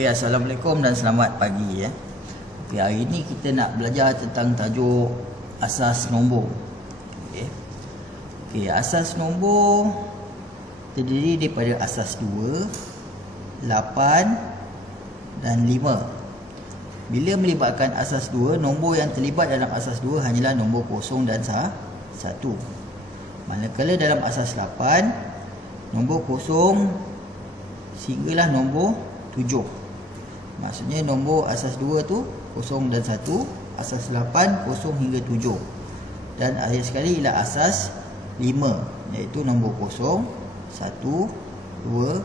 Okey, Assalamualaikum dan selamat pagi ya. Okey, hari ini kita nak belajar tentang tajuk asas nombor. Okey, asas nombor terdiri daripada asas 2, 8 dan 5. Bila melibatkan asas 2, nombor yang terlibat dalam asas 2 hanyalah nombor kosong dan 1. Manakala dalam asas 8, nombor kosong sehinggalah nombor 7. Maksudnya nombor asas 2 tu kosong dan 1, asas 8 kosong hingga 7. Dan akhir sekali ialah asas 5, iaitu nombor kosong 1, 2,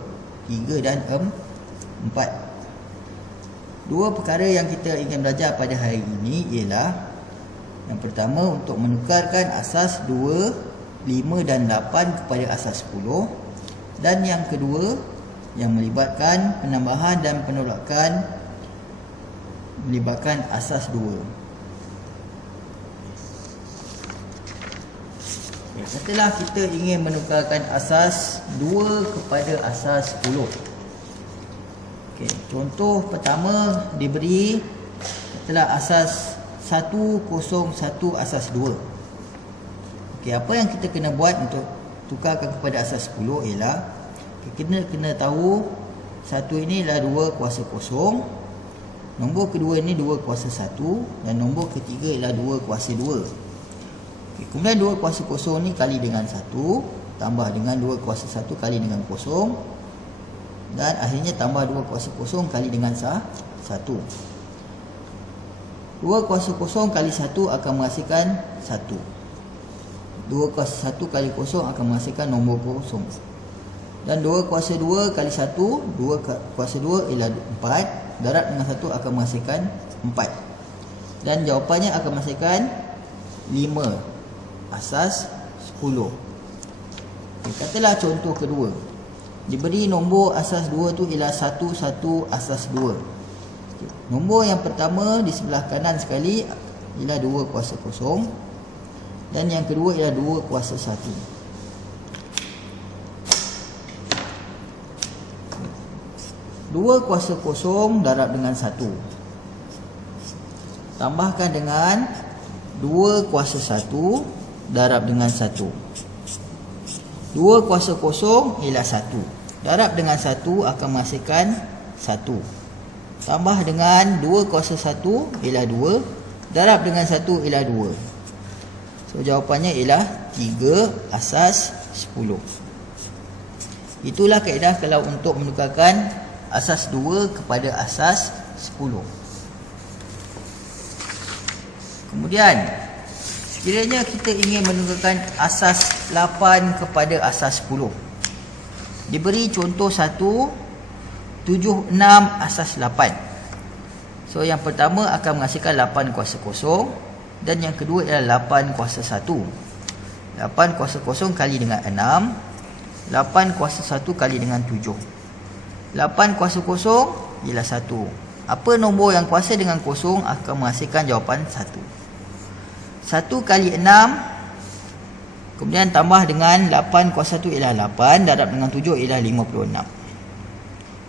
3 dan 4. Dua perkara yang kita ingin belajar pada hari ini ialah yang pertama untuk menukarkan asas 2, 5 dan 8 kepada asas 10, dan yang kedua yang melibatkan penambahan dan penolakan melibatkan asas 2. Setelah kita ingin menukarkan asas 2 kepada asas 10. Okey, contoh pertama diberi setelah asas 101 asas 2. Okey, apa yang kita kena buat untuk tukarkan kepada asas 10 ialah kita kena tahu satu ini adalah 2 kuasa kosong, nombor kedua ini 2 kuasa 1, dan nombor ketiga ialah 2 kuasa 2. Okay, kemudian 2 kuasa kosong ni kali dengan 1 tambah dengan 2 kuasa 1 kali dengan kosong, dan akhirnya tambah 2 kuasa kosong kali dengan 1. 2 kuasa kosong kali 1 akan menghasilkan 1. 2 kuasa 1 kali kosong akan menghasilkan nombor kosong. Dan 2 kuasa 2 kali 1, 2 kuasa 2 ialah 4, darab dengan 1 akan menghasilkan 4. Dan jawapannya akan menghasilkan 5, asas 10. Katalah contoh kedua. Diberi nombor asas 2 tu ialah 11 asas 2. Nombor yang pertama di sebelah kanan sekali ialah 2 kuasa kosong, dan yang kedua ialah 2 kuasa 1. 2 kuasa kosong darab dengan 1. Tambahkan dengan 2 kuasa 1 darab dengan 1. 2 kuasa kosong ialah 1. Darab dengan 1 akan menghasilkan 1. Tambah dengan 2 kuasa 1 ialah 2. Darab dengan 1 ialah 2. So jawapannya ialah 3 asas 10. Itulah kaedah kalau untuk menukarkan asas 2 kepada asas 10. Kemudian sekiranya kita ingin menukarkan asas 8 kepada asas 10. Diberi contoh 1, 76 asas 8. So yang pertama akan menghasilkan 8 kuasa kosong, dan yang kedua ialah 8 kuasa 1. 8 kuasa kosong kali dengan 6, 8 kuasa 1 kali dengan 7. 8 kuasa kosong ialah 1. Apa nombor yang kuasa dengan kosong akan menghasilkan jawapan 1. 1 kali 6, kemudian tambah dengan 8 kuasa 1 ialah 8, darab dengan 7 ialah 56.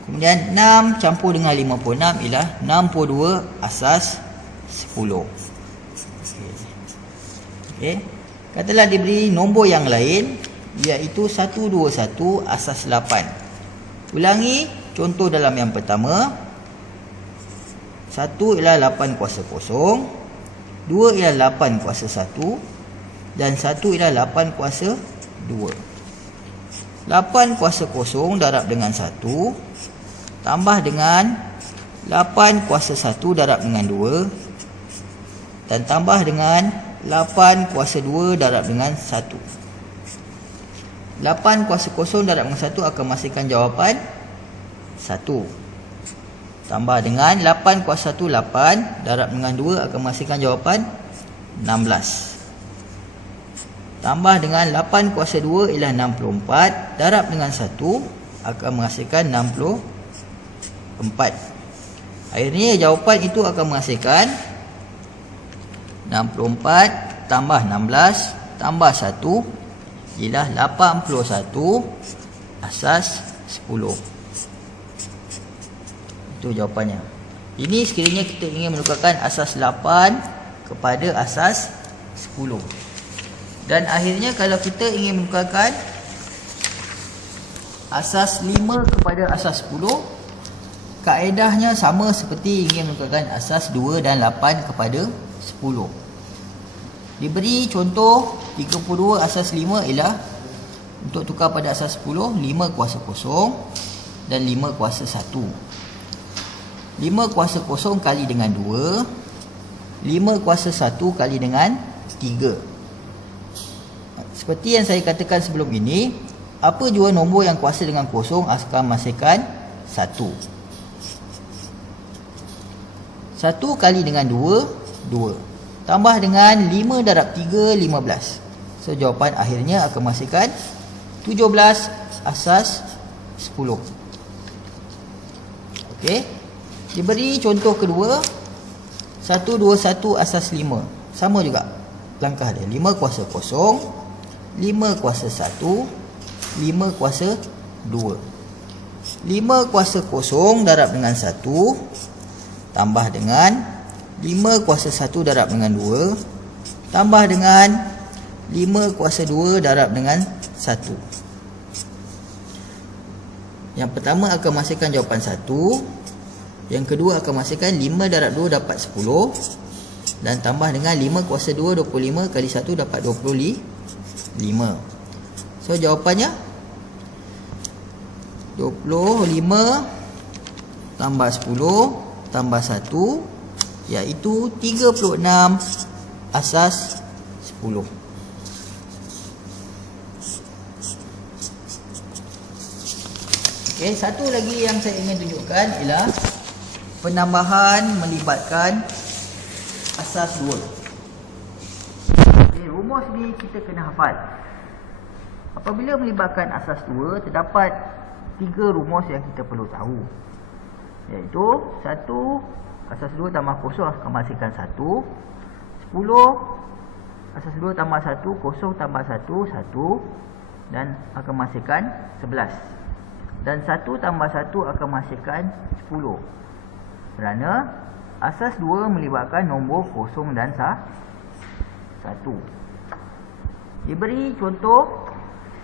Kemudian 6 campur dengan 56 ialah 62 asas 10. Okey. Katalah diberi nombor yang lain iaitu 121 asas 8. Ulangi contoh dalam yang pertama. 1 ialah 8 kuasa kosong, 2 ialah 8 kuasa 1, dan 1 ialah 8 kuasa 2. 8 kuasa kosong darab dengan 1 tambah dengan 8 kuasa 1 darab dengan 2, dan tambah dengan 8 kuasa 2 darab dengan 1. 8 kuasa kosong darab dengan 1 akan menghasilkan jawapan 1. Tambah dengan 8 kuasa 1, 8 darab dengan 2 akan menghasilkan jawapan 16. Tambah dengan 8 kuasa 2 ialah 64, darab dengan 1 akan menghasilkan 64. Akhirnya jawapan itu akan menghasilkan 64 tambah 16 tambah 1 ialah 81 asas 10. Itu Itu jawapannya. Ini sekiranya kita ingin menukarkan asas 8 kepada asas 10. Dan akhirnya kalau kita ingin menukarkan asas 5 kepada asas 10, kaedahnya sama seperti ingin menukarkan asas 2 dan 8 kepada 10. Diberi contoh 32 asas 5 ialah untuk tukar pada asas 10, 5 kuasa kosong dan 5 kuasa 1. 5 kuasa kosong kali dengan 2, 5 kuasa 1 kali dengan 3. Seperti yang saya katakan sebelum ini, apa jua nombor yang kuasa dengan kosong akan menghasilkan 1. 1 kali dengan 2, 2. Tambah dengan 5 darab 3, 15. So jawapan akhirnya akan menghasilkan 17 asas 10. Okey. Diberi contoh kedua 121 asas 5. Sama juga langkah dia. 5 kuasa kosong, 5 kuasa 1, 5 kuasa 2. 5 kuasa kosong darab dengan 1 tambah dengan 5 kuasa 1 darab dengan 2 tambah dengan 5 kuasa 2 darab dengan 1. Yang pertama akan menghasilkan jawapan 1. Yang kedua akan menghasilkan 5 darab 2 dapat 10. Dan tambah dengan 5 kuasa 2, 25 kali 1 dapat 25. So jawapannya 25 tambah 10 tambah 1, iaitu 36 asas 10. Okey, satu lagi yang saya ingin tunjukkan ialah penambahan melibatkan asas 2. Okey, rumus ni kita kena hafal. Apabila melibatkan asas 2, terdapat 3 rumus yang kita perlu tahu. Iaitu 1 asas 2 tambah kosong akan menghasilkan 1. 10 asas 2 tambah 1, kosong tambah 1, 1. Dan akan menghasilkan 11. Dan 1 tambah 1 akan menghasilkan 10. Kerana asas 2 melibatkan nombor kosong dan 1. Diberi contoh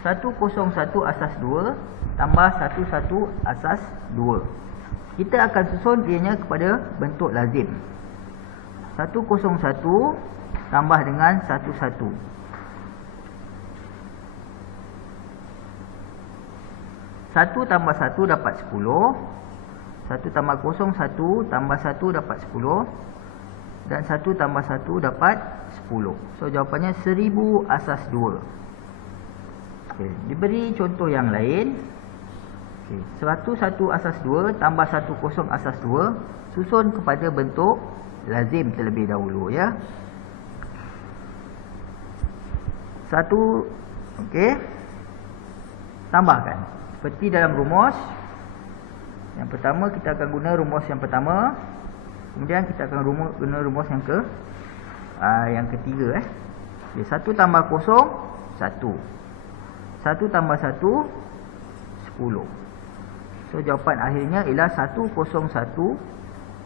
101 asas 2 tambah 11 asas 2. Kita akan susun ianya kepada bentuk lazim. 101 tambah dengan 11. 1 tambah 1 dapat 10. 1 tambah kosong 1 tambah 1 dapat 10. Dan 1 tambah 1 dapat 10. So jawapannya 1000 asas 2. Okay. Diberi contoh yang lain. Okay. 101 asas 2 tambah 10 asas 2. Susun kepada bentuk lazim terlebih dahulu, ya. 1. Okey. Tambahkan. Seperti dalam rumus. Yang pertama kita akan guna rumus yang pertama. Kemudian kita akan guna rumus yang ketiga. 1 tambah kosong 1. 1 tambah 1 10. So jawapan akhirnya ialah 101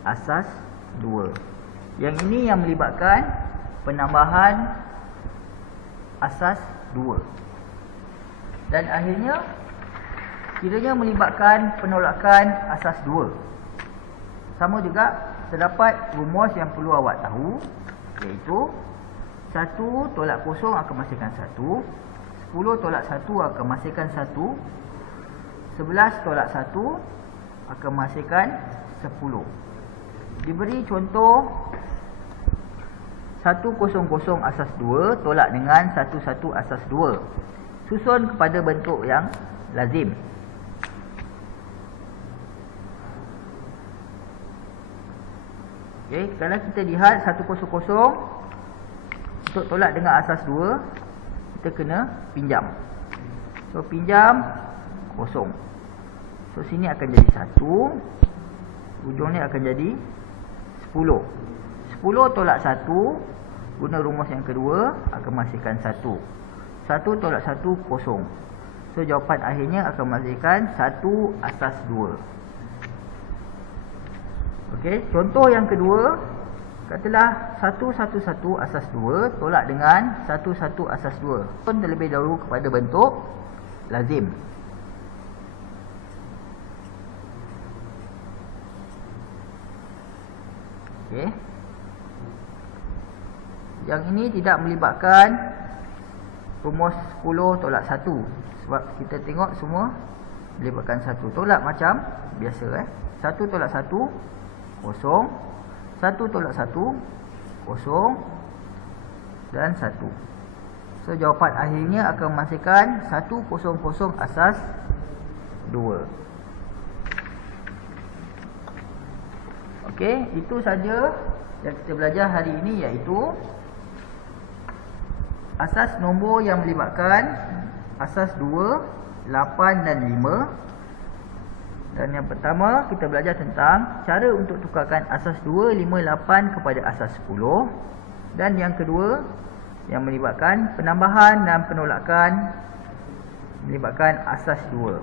asas 2. Yang ini yang melibatkan penambahan asas 2. Dan akhirnya kiranya melibatkan penolakan asas 2. Sama juga terdapat rumus yang perlu awak tahu, iaitu 1 tolak kosong akan menghasilkan 1. 10 tolak 1 akan menghasilkan 1. 11 tolak 1 akan menghasilkan 10. Diberi contoh 100 asas 2 tolak dengan 11 asas 2. Susun kepada bentuk yang lazim. Okay, kalau kita lihat 100 untuk tolak dengan asas 2, kita kena pinjam. So pinjam kosong. So sini akan jadi 1. Ujung ni akan jadi 10. 10 tolak 1 guna rumus yang kedua akan menghasilkan 1. 1 tolak 1 kosong. So jawapan akhirnya akan menghasilkan 1 asas 2. Okey, contoh yang kedua, katalah 111 asas 2 tolak dengan 11 asas 2. Terlebih dahulu kepada bentuk lazim. Okey. Yang ini tidak melibatkan rumus 10 tolak 1. Sebab kita tengok semua melibatkan 1. Tolak macam biasa 1 tolak 1 kosong, 1 tolak 1 kosong dan 1. So jawapan akhirnya akan menghasilkan 100 asas 2. Okey, itu saja yang kita belajar hari ini, iaitu asas nombor yang melibatkan asas 2, 8 dan 5. Dan yang pertama kita belajar tentang cara untuk tukarkan asas 2, 5, 8 kepada asas 10. Dan yang kedua yang melibatkan penambahan dan penolakan melibatkan asas 2.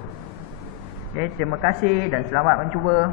Okey, terima kasih dan selamat mencuba.